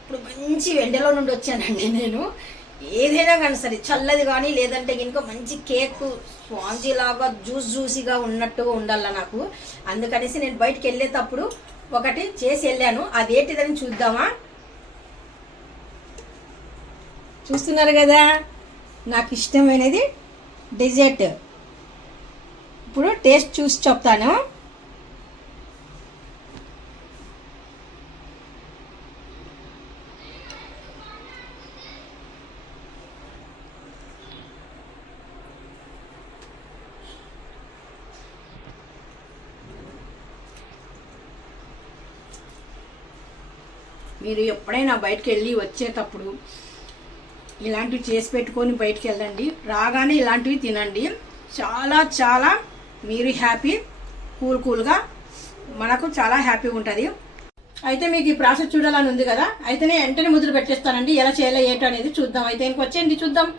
ఇప్పుడు మంచి ఎండలో నుండి వచ్చానండి నేను. ఏదైనా కానీ సరే చల్లది కానీ లేదంటే ఇంకా మంచి కేక్ స్పాంజీ లాగా జ్యూసీగా ఉన్నట్టుగా ఉండాల నాకు. అందుకనేసి నేను బయటికి వెళ్ళేటప్పుడు ఒకటి చేసి వెళ్ళాను. అదేంటిదని చూద్దామా? చూస్తున్నారు కదా, నాకు ఇష్టమైనది డెజర్ట్. ఇప్పుడు టేస్ట్ చూసి చెప్తాను. మీరు ఎప్పుడైనా బయటకు వెళ్ళి వచ్చేటప్పుడు ఇలాంటివి చేసి పెట్టుకొని బయటికి వెళ్ళండి. రాగానే ఇలాంటివి తినండి. చాలా చాలా మీరు హ్యాపీ, కూల్గా మనకు చాలా హ్యాపీగా ఉంటుంది. అయితే మీకు ఈ ప్రాసెస్ చూడాలని ఉంది కదా, అయితే నేను వెంటనే ముద్ర పెట్టేస్తానండి. ఎలా చేయాలో ఏంటో అనేది చూద్దాం. అయితే ఇంక వచ్చేయండి చూద్దాం.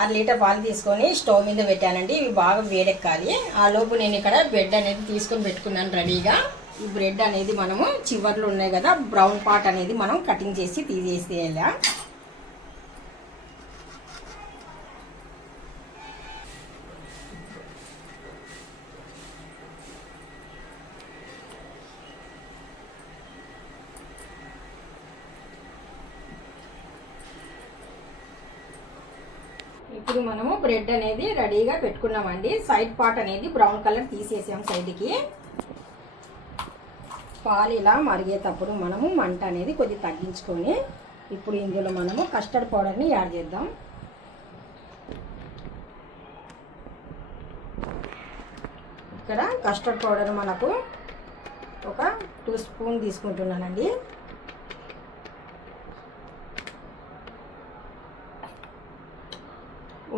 1 లీటర్ పాలు తీసుకొని స్టవ్ మీద పెట్టానండి. ఇవి బాగా వేడెక్కాలి. ఆ లోపు నేను ఇక్కడ బ్రెడ్ అనేది తీసుకొని పెట్టుకున్నాను రెడీగా. ఈ బ్రెడ్ అనేది మనము చివర్లు ఉన్నాయి కదా, బ్రౌన్ పార్ట్ అనేది మనం కటింగ్ చేసి తీసేసేయాలి. ఇప్పుడు మనము బ్రెడ్ అనేది రెడీగా పెట్టుకున్నామండి. సైడ్ పార్ట్ అనేది బ్రౌన్ కలర్ తీసేసాం సైడ్కి. పాలు ఇలా మరిగేటప్పుడు మనము మంట అనేది కొద్దిగా తగ్గించుకొని ఇప్పుడు ఇందులో మనము కస్టర్డ్ పౌడర్ని యాడ్ చేద్దాం. ఇక్కడ కస్టర్డ్ పౌడర్ మనకు ఒక 2 స్పూన్ తీసుకుంటున్నానండి.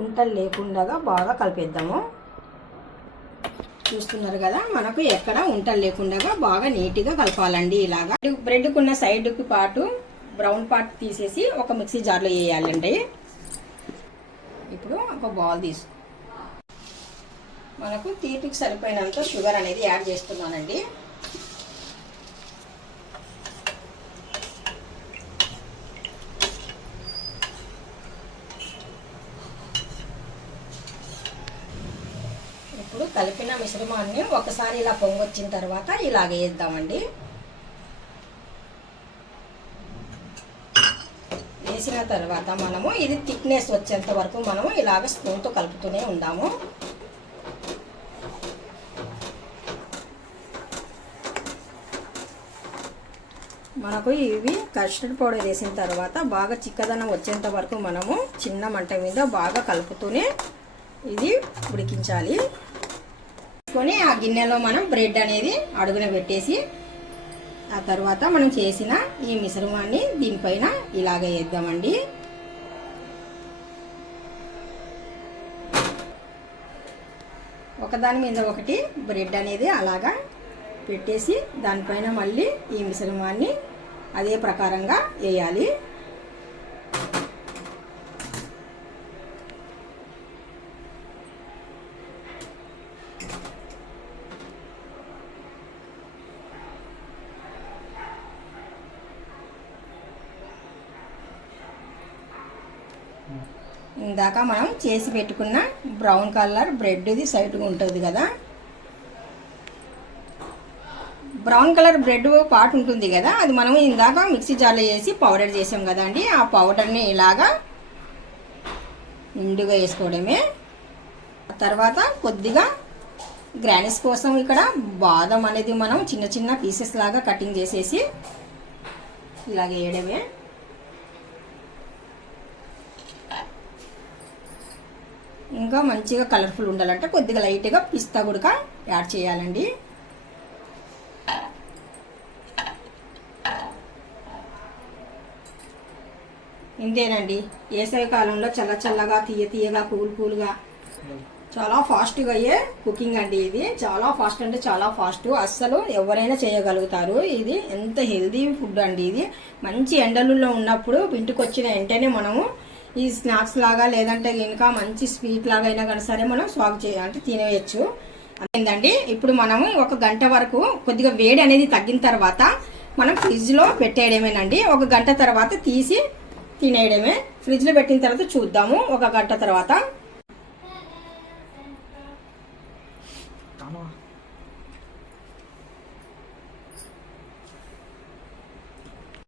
ఉంటలు లేకుండా బాగా కలిపేద్దాము. చూస్తున్నారు కదా, మనకు ఎక్కడ ఉంటలు లేకుండా బాగా నీట్గా కలపాలండి. ఇలాగా బ్రెడ్కున్న సైడ్కి పాటు బ్రౌన్ పార్ట్ తీసేసి ఒక మిక్సీ జార్లో వేయాలండి. ఇప్పుడు ఒక బౌల్ తీసు మనకు తీపికి సరిపోయినంత షుగర్ అనేది యాడ్ చేస్తున్నానండి. ఇప్పుడు కలిపిన మిశ్రమాన్ని ఒకసారి ఇలా పొంగొచ్చిన తర్వాత ఇలాగ వేద్దామండి. వేసిన తర్వాత మనము ఇది థిక్నెస్ వచ్చేంత వరకు మనము ఇలాగ స్పూన్తో కలుపుతూనే ఉందాము. మనకు ఇవి కస్టర్డ్ పౌడర్ వేసిన తర్వాత బాగా చిక్కదనం వచ్చేంత వరకు మనము చిన్న మంట మీద బాగా కలుపుతూనే ఇది ఉడికించాలి. కొని ఆ గిన్నెలో మనం బ్రెడ్ అనేది అడుగున పెట్టేసి ఆ తర్వాత మనం చేసిన ఈ మిశ్రమాన్ని దీనిపైన ఇలాగ వేద్దామండి. ఒకదాని మీద ఒకటి బ్రెడ్ అనేది అలాగా పెట్టేసి దానిపైన మళ్ళీ ఈ మిశ్రమాన్ని అదే ప్రకారంగా వేయాలి. ఇందాక మనం చేసి పెట్టుకున్న బ్రౌన్ కలర్ బ్రెడ్ది సైడ్గా ఉంటుంది కదా, బ్రౌన్ కలర్ బ్రెడ్ పార్ట్ ఉంటుంది కదా, అది మనం ఇందాక మిక్సీ జార్లో వేసి పౌడర్ చేసాం కదండి. ఆ పౌడర్ని ఇలాగా నిండుగా వేసుకోవడమే. తర్వాత కొద్దిగా గ్రానిష్ కోసం ఇక్కడ బాదం అనేది మనం చిన్న చిన్న పీసెస్ లాగా కటింగ్ చేసేసి ఇలాగ వేయడమే. ఇంకా మంచిగా కలర్ఫుల్ ఉండాలంటే కొద్దిగా లైట్గా పిస్తా కూడా యాడ్ చేయాలండి. ఇంతేనండి. వేసవి కాలంలో చల్లగా తీయగా కూల్గా చాలా ఫాస్ట్గా అయ్యే కుకింగ్ అండి. ఇది చాలా ఫాస్ట్ అంటే చాలా ఫాస్ట్, అస్సలు ఎవరైనా చేయగలుగుతారు. ఇది ఎంత హెల్దీ ఫుడ్ అండి. ఇది మంచి ఎండలలో ఉన్నప్పుడు ఇంటికి వచ్చిన వెంటనే మనము ఈ స్నాక్స్ లాగా లేదంటే ఇంకా మంచి స్వీట్ లాగా అయినా కానీ సరే మనం స్వాగ్ అంటే తినేయచ్చు. అదేంటండి. ఇప్పుడు మనము 1 గంట వరకు కొద్దిగా వేడి అనేది తగ్గిన తర్వాత మనం ఫ్రిడ్జ్లో పెట్టేయడమేనండి. 1 గంట తర్వాత తీసి తినేయడమే. ఫ్రిడ్జ్లో పెట్టిన తర్వాత చూద్దాము 1 గంట తర్వాత.